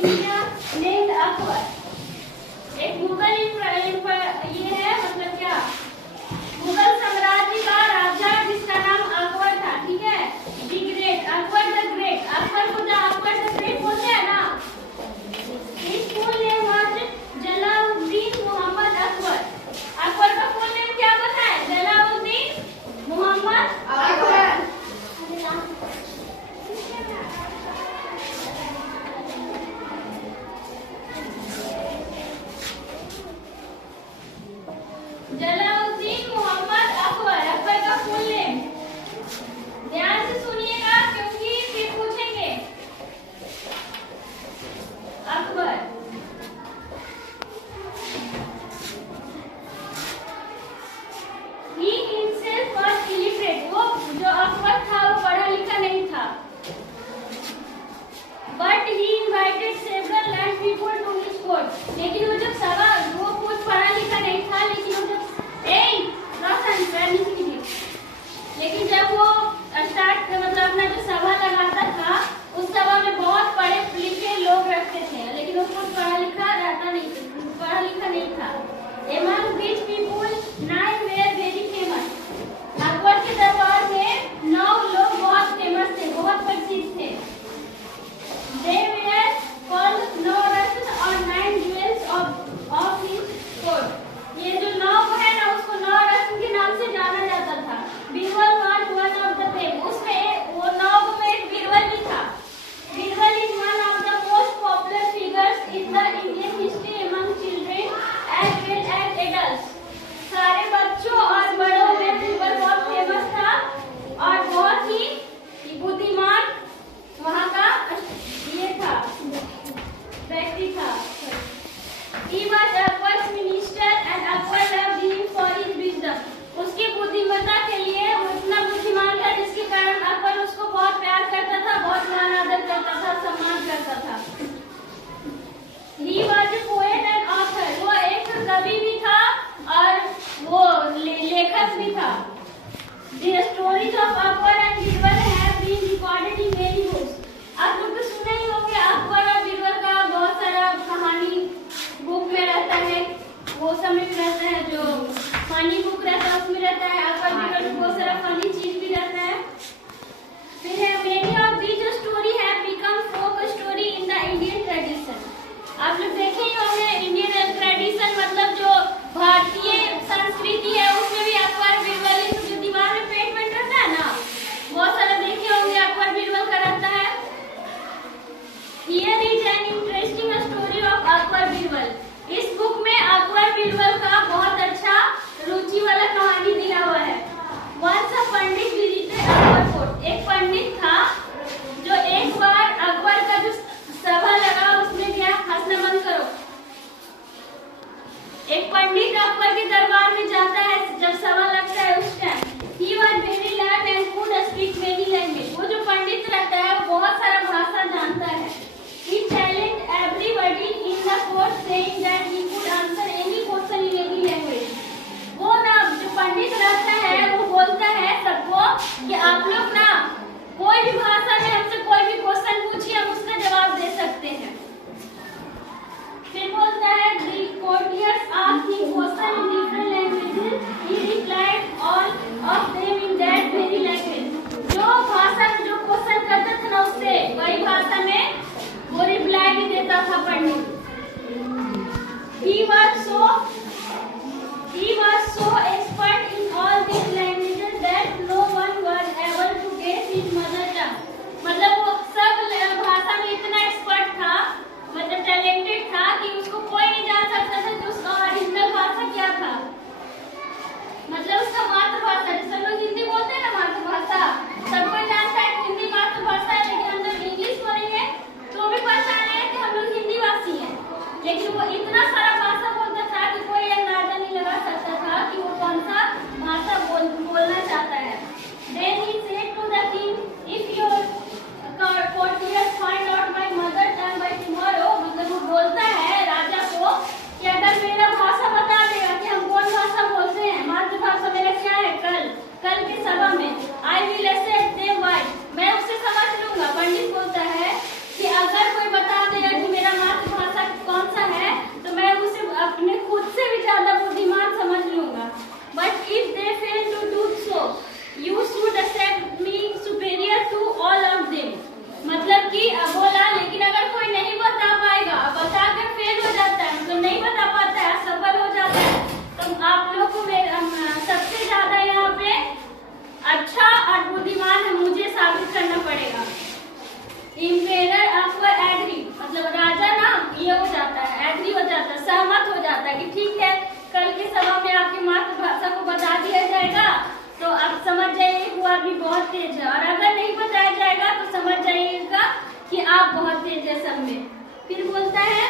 India named Akbar. एक मुगल ये है मतलब क्या मुगल साम्राज्य का राजा जिसका नाम अकबर था, ठीक है। The great, Akbar the great, Akbar को अकबर द ग्रेट बोलते हैं ना। His full name was Jalaluddin Mohammad Akbar. Akbar का फुल नेम क्या पता है? जलालुद्दीन मोहम्मद अकबर। जलालुद्दीन मोहम्मद अकबर, अकबर का फुल नेम। ध्यान से सुनिएगा क्योंकि फिर पूछेंगे। Akbar he himself was illiterate, वो जो अकबर था वो पढ़ा लिखा नहीं था। But he invited several land people to his court, लेकिन वो जब सभा वो कुछ पढ़ा लिखा नहीं था, लेकिन वो जब लेकिन जब वो स्टार्ट मतलब अपना जो सभा लगाता था उस सभा में बहुत पढ़े लिखे लोग रखते थे, लेकिन वो कुछ पढ़ा लिखा नहीं था। Among which people 9 were very famous. Akbar के दरबार में 9 लोग बहुत फेमस थे, बहुत प्रसिद्ध थे। They were called 9 रत्न और 9 jewels of his court. ये जो 9 है ना उसको 9 रत्न के नाम से जाना जाता था। Birbal was one of the them. उसमें वो 9 में एक बीरबल भी था। Birbal is one of the most popular figures in the Indian history among children as well as adults. सारे बच्चों और बड़ों में बीरबल बहुत फेमस था और बहुत ही बुद्धिमान वहाँ का ये था व्यक्ति था। He was Akbar's minister and Akbar loved him for his wisdom. उसकी बुद्धिमत्ता के लिए वो इतना बुद्धिमान था जिसके कारण अकबर उसको बहुत प्यार करता था, बहुत मान आदर करता था, सम्मान करता था। He was a poet and author. वो एक कवि भी था और वो लेखक भी था। The stories of Akbar and Birbal have been recorded in many books. आप लोग तो सुने ही होंगे अकबर और बीरबल का बहुत सारा कहानी बुक में रहता है, वो सब में रहता है, जो फनी बुक रहता है उसमें रहता है। अकबर बीरबल में बहुत सारा फनी चीज भी रहता है। फिर है many of these story have become folk story in the Indian tradition. आप लोग देखे ही होंगे इंडियन ट्रेडिशन मतलब जो भारतीय संस्कृति है उसमें भी अकबर बीरबल जो दीवार में पेंट रहता है ना, बहुत सारा देखे होंगे अकबर बीरबल का रहता है। Here is an interesting story of Akbar Birbal. इस बुक में अकबर बीरबल का बहुत अच्छा रुचि वाला कहानी दिया हुआ है। Once a Pandit visited Akbar court. एक पंडित था जो एक बार अकबर का जो सभा लगा उसमें गया। हंसना बंद करो। एक पंडित अकबर के दरबार में जाता है जब सभा लगता है उस time. He was very learned and could speak many languages. वो जो पंडित रहता है वो बहुत सारा भाषा जानता है। He challenged everybody in the court saying that he could answer any question in any language. वो ना जो पंडित रहता है वो बोलता है सबको कि आप लोग ना कोई भी भाषा में हमसे कोई भी क्वेश्चन पूछिए हम उसका जवाब दे सकते हैं। फिर बोलता है the courtiers asked him question in different languages. He replied all of them in that very language. जो भाषा में जो क्वेश्चन करता था ना उससे वही भाषा में वो रिप्लाई भी देता था पंडित। He was so expert in all these languages that no one was able to guess his mother tongue. मतलब वो सब भाषा में इतना एक्सपर्ट था, मतलब टैलेंटेड था कि उसको कोई नहीं जान सकता था कि उसका ओरिजिनल भाषा क्या था, मतलब उसका मातृभाषा। जैसे लोग हिंदी बोलते हैं ना मातृभाषा, सबको जानता है कि हिंदी मातृभाषा है, लेकिन हम जब इंग्लिश बोलेंगे तो भी पहचान है कि हम लोग हिंदी भाषी हैं। लेकिन वो इतना सारा भाषा बोलता था कि कोई अंदाजा नहीं लगा सकता था कि वो कौन सा भाषा बोलना चाहता है। Then he said to the king, if your courtiers find out my mother tongue by tomorrow, मतलब वो बोलता है राजा को कि अगर मेरा भाषा बता देगा कि हम कौन भाषा बोलते हैं, मातृभाषा मेरा क्या है, कल की सभा में I will accept them. Why? मैं उससे समझ लूंगा। पंडित बोलता है कि अगर कोई बता देगा कि मेरा थे सब में। फिर बोलता है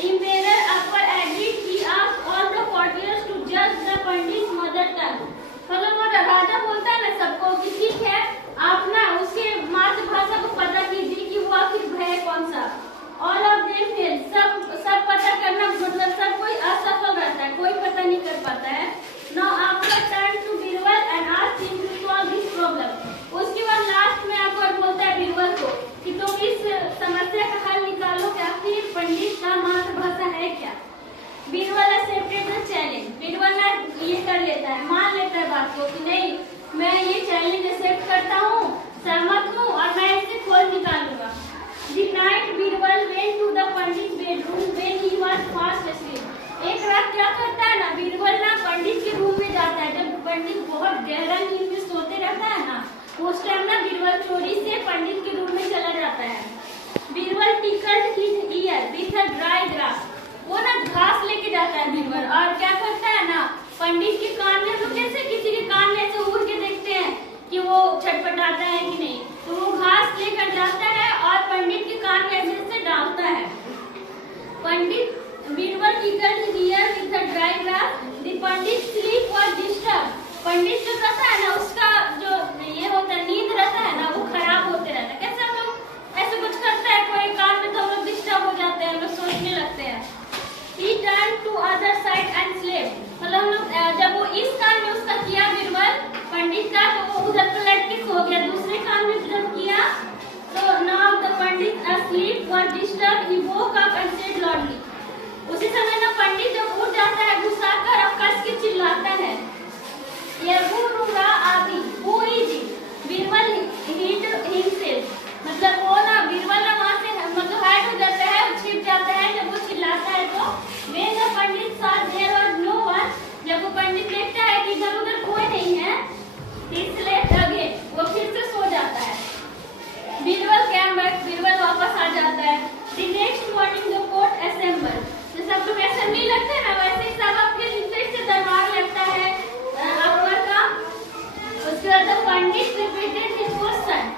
Emperor Akbar agreed he asked all the courtiers to judge the Pandit's mother tongue। मतलब वो राजा बोलता है ना सबको कि ठीक है आप ना उसके मातृभाषा को पता कीजिए कि वो आखिर है कौन सा। All of them failed, सब पता करना मतलब सब कोई असफल रहता है, कोई पता नहीं कर पाता है। Now Akbar turned to Birbal and asked him to solve this problem। उसके बाद लास्ट में अकबर बोलता है बीरबल को कि तुम इस समस्या का हल निकालो कि आखिर पंडित का मातृभाषा है क्या। Birbal accepted the challenge. Birbal ना ये कर लेता है, मान लेता है बात को कि नहीं मैं ये चैलेंज एक्सेप्ट करता हूँ, सहमत हूँ और मैं इसे खोज निकालूंगा। The night Birbal went to the Pandit bedroom when he was fast asleep। एक रात क्या करता है ना बीरबल ना पंडित के रूम में जाता है, जब पंडित बहुत गहरा नींद में सोते रहता है ना उस टाइम ना बीरबल चोरी से पंडित के रूम में चला जाता है। Birbal tickled his ear with a dry grass. वो ना घास लेके जाता है बीरबल और क्या करता है ना पंडित के कान में, तो कैसे किसी के कान में से उड़ के देखते हैं कि वो छटपटाता है कि नहीं, तो वो घास लेकर जाता है और पंडित के कान में ऐसे डालता है। Pandit Birbal tickled his ear with a dry grass. The pandit sleep was disturb. पंडित जो रहता है ना उसका जो ये होता है नींद रहता है ना वो खराब होते रहता है। कैसे हम लोग ऐसे कुछ करता है कोई काम में तो हम लोग डिस्टर्ब हो जाते हैं, हम लोग सोचने लगते हैं। He turned to other side and slept। मतलब हम लोग जब वो इस कान में उसका किया बीरबल पंडित का तो वो उधर पलट के सो गया, दूसरे कान में जब किया तो now the Pandit asleep was disturbed, he woke up and said loudly। उसी समय ना पंडित जब उठ जाता है गुस्सा कर अब कस के चिल्लाता है बीरबल himself। मतलब वो ना बीरबल ना वहाँ से मतलब हाइड हो जाता है, छिप जाता है जब वो चिल्लाता है तो। when the Pandit saw there was no one। जब वो पंडित देखता है कि इधर उधर कोई नहीं है he slept again। वो फिर से सो जाता है। Birbal came back। बीरबल वापस आ जाता है। the next morning the court assembled। तो सब लोग असेंबली लगते हैं ना वैसे ही सब आपके फिर से दरबार लगता है अकबर का। उसके बाद pandit repeated his question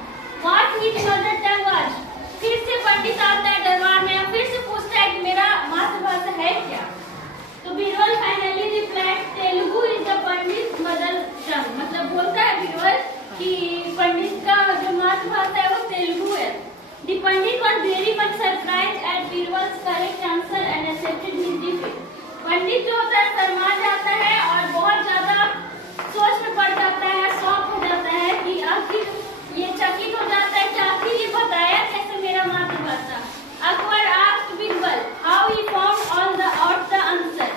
what his mother tongue was. फिर से पंडित आता है दरबार में, फिर से पूछता है कि मेरा मातृभाषा है क्या। तो Birbal finally replied Telugu is the Pandit mother tongue. मतलब बोलता है बीरबल कि पंडित का जो मातृभाषा है वो तेलुगु है। The Pandit was very much surprised at Birbal's correct answer and accepted his defeat। पंडित जो होता है शर्मा जाता है और बहुत ज्यादा सोच में पड़ जाता है, शॉक हो जाता है कि आखिर ये चकित हो जाता है कि आखिर ये बताया कैसे मेरा मातृभाषा। Akbar asked Birbal how he found all the out the answer।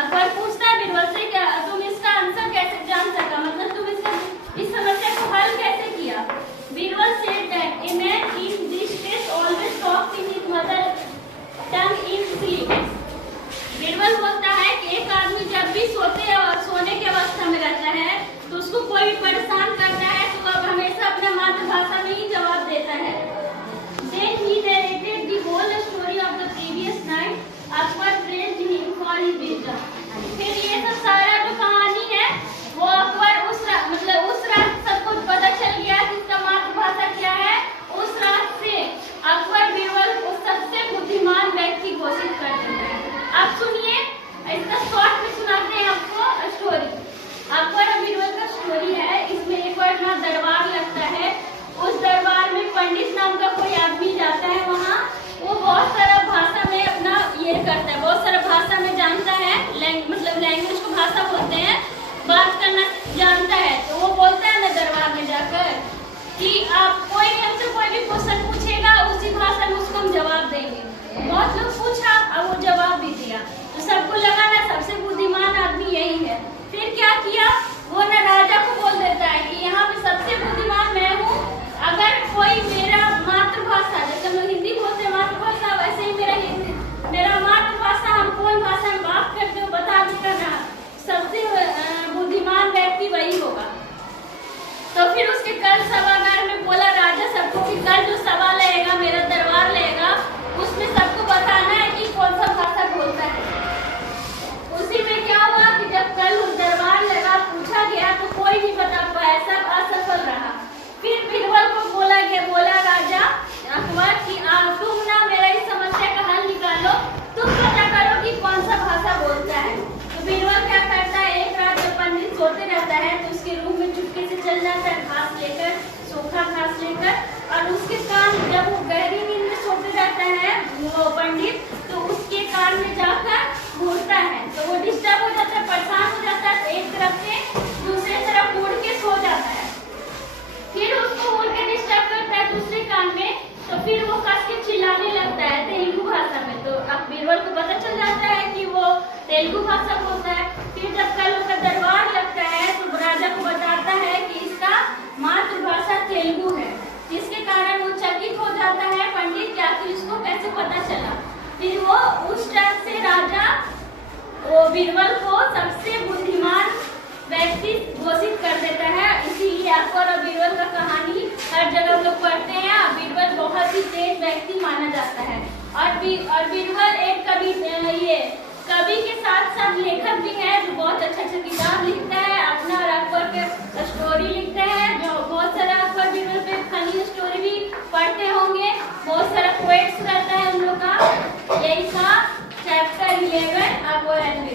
Akbar पूछता है बीरबल से क्या तुम इसका आंसर कैसे जान सका, मतलब तुम इस समस्या को हल कैसे किया। Birbal said that a man in this case always talks in his mother tongue in sleep। Birbal बोलता है कि एक आदमी जब भी सोने की अवस्था में रहता है तो उसको कोई भी परेशान करता है तो वह हमेशा अपने मातृभाषा में ही जवाब देता है। Then he narrated the whole story of the previous night। Akbar praised him for his wisdom। फिर ये सब सारा जो कहानी है वो अकबर उस रात सबको पता चल गया कि इसका मातृभाषा क्या है। उस रात से अकबर बीरबल को सबसे बुद्धिमान व्यक्ति घोषित कर देता है। अब सुनिए इसका शॉर्ट में सुनाते हैं आपको स्टोरी। अकबर और बीरबल का स्टोरी है। इसमें एक बार ना दरबार लगता है, उस दरबार में पंडित नाम का कोई आदमी जाता है वहाँ। वो बहुत सारा भाषा में अपना ये करता है, बहुत सारा भाषा में जानता है, मतलब लैंग्वेज को भाषा बोलते हैं, बात करना जानता है। तो वो बोलता है ना दरबार में जाकर कि आप कोई भी हमसे कोई भी क्वेश्चन पूछेगा उसी भाषा में उसको हम जवाब देंगे। बहुत लोग पूछा और वो जवाब भी दिया तो सबको लगा ना सबसे बुद्धिमान आदमी यही है। फिर क्या किया वो ना राजा को बोल देता है कि यहाँ पे सबसे बुद्धिमान मैं हूँ, अगर कोई मेरा मातृभाषा जैसे हम लोग हिंदी बोलते हैं मातृभाषा वैसे ही मेरा मातृभाषा हम कौन भाषा में बात करते हो बता देगा ना सबसे बुद्धिमान व्यक्ति वही होगा। तो फिर उसके कल सभागार में बोला राजा सबको कि कल जो सभा लेगा मेरा दरबार लेगा उसमें सबको बताना है कि कौन सा भाषा बोलता है। उसी में क्या हुआ कि जब कल दरबार लगा पूछा गया तो कोई नहीं बता पाया, सब असफल रहा। फिर बीरबल को बोला राजा अकबर कि लेकर, सूखा घास लेकर, और उसके कान, जब वो गहरी नींद में सोते रहता है वो पंडित, तो उसके कान में जाकर घूरता है, तो वो डिस्टर्ब हो जाता है, परेशान हो जाता है, तो एक तरफ से दूसरे तरफ मुड़ के सो जाता है। फिर उसको मुड़ के डिस्टर्ब करता है दूसरे कान में, तो फिर वो कस के चिल्लाने लगता है तेलुगु भाषा में। तो अब बीरबल को पता चल जाता है कि वो तेलुगु भाषा बोलता है। फिर जब कल उसका दरबार लगता है तो राजा को बताता है कि इसका मातृभाषा तेलुगु है, जिसके कारण वो चकित हो जाता है पंडित कि आखिर इसको कैसे पता चला। फिर वो उस टाइम से राजा वो बीरबल को सबसे बुद्धिमान व्यक्ति घोषित कर देता है। इसीलिए अकबर और बीरबल का कहानी हर जगह लोग पढ़ते हैं। बीरबल बहुत ही तेज व्यक्ति माना जाता है। और बीरबल एक कवि के साथ साथ लेखक भी है, जो बहुत अच्छा किताब लिखता है अपना, और अकबर पे स्टोरी लिखते हैं, जो बहुत सारा अकबर बीरबल पे फनी स्टोरी भी पढ़ते होंगे, बहुत सारा पोएट्स रहता है उन लोग का। यही था चैप्टर 11 अकबर एंड